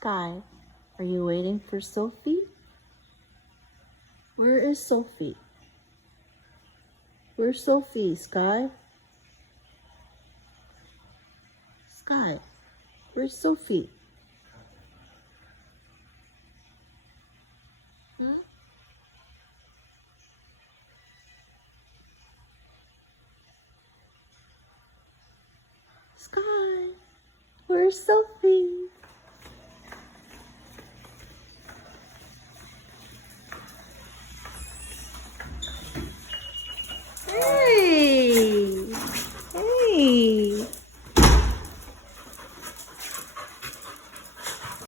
Sky, are you waiting for Sophie? Where is Sophie? Where's Sophie, Sky? Sky, where's Sophie? Huh? Sky, where's Sophie?